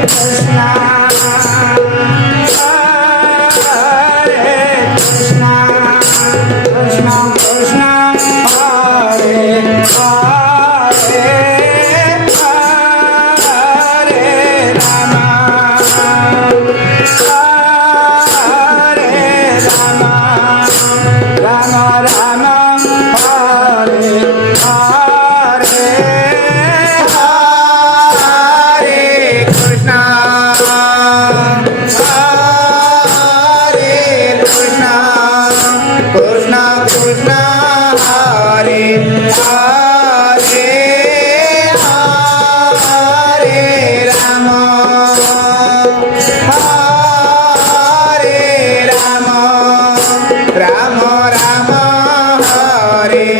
Krishna, Krishna Krishna, Hare Hare, Hare Rama, Hare Rama, Rama Rama, Hare Hare, Hare Krishna, Hare Krishna, Krishna Krishna, Hare Hare, Hare Rama, Hare Rama, Rama Rama, Hare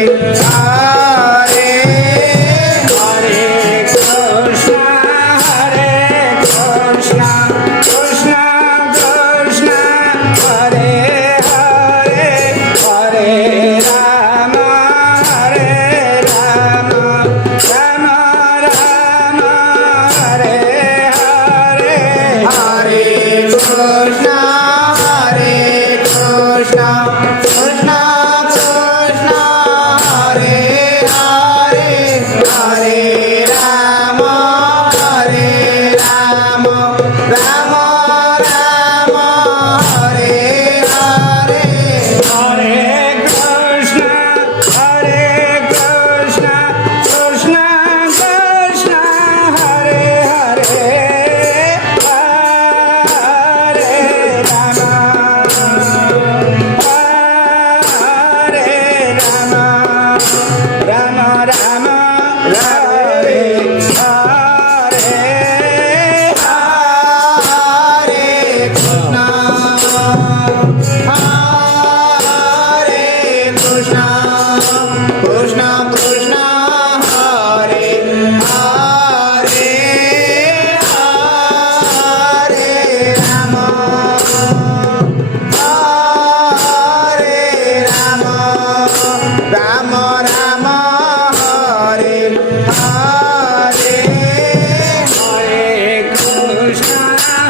Hare, Hare Krishna, Hare Krishna, Krishna Krishna, Hare Hare, Hare Rama, Hare Rama, Rama Rama, Hare Hare, Hare Krishna, Hare Krishna, Krishna Krishna, Hare Hare, Hare Rama, Hare Rama, Rama Rama, Hare Hare, Hare Krishna, Hare Krishna, Krishna Krishna, Hare Hare, Hare Rama, Hare Rama, Rama Rama, Hare Hare, Hare Krishna, Hare Krishna, Krishna Krishna, Hare Hare, Hare Rama, Hare Rama, Rama Rama, Hare Hare, Hare Krishna,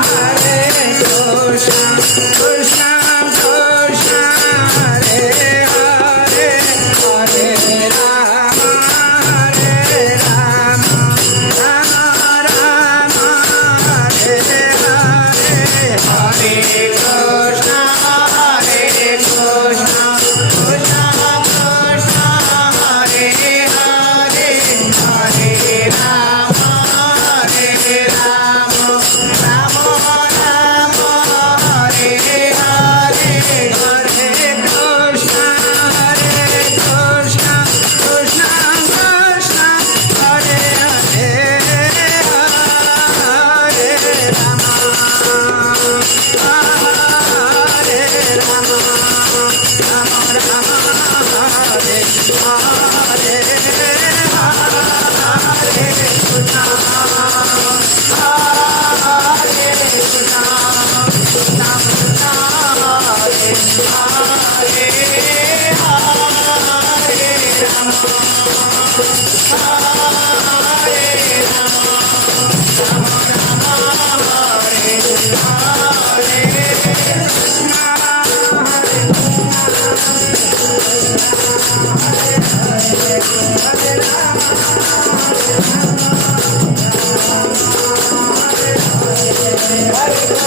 Hare Krishna, Krishna Krishna, Hare Hare, Hare Rama, Hare Rama, Rama Rama, Hare Hare, Hare Krishna, Hare Krishna, Krishna Krishna, Hare Hare, Hare Rama, Hare Rama, Rama Rama, Hare Hare, Hare Krishna, Hare Krishna, Krishna Krishna, Hare Hare, Hare Rama, Hare Rama, Rama Rama, Hare Hare, Hare Krishna, Hare Krishna, Krishna Krishna, Hare Hare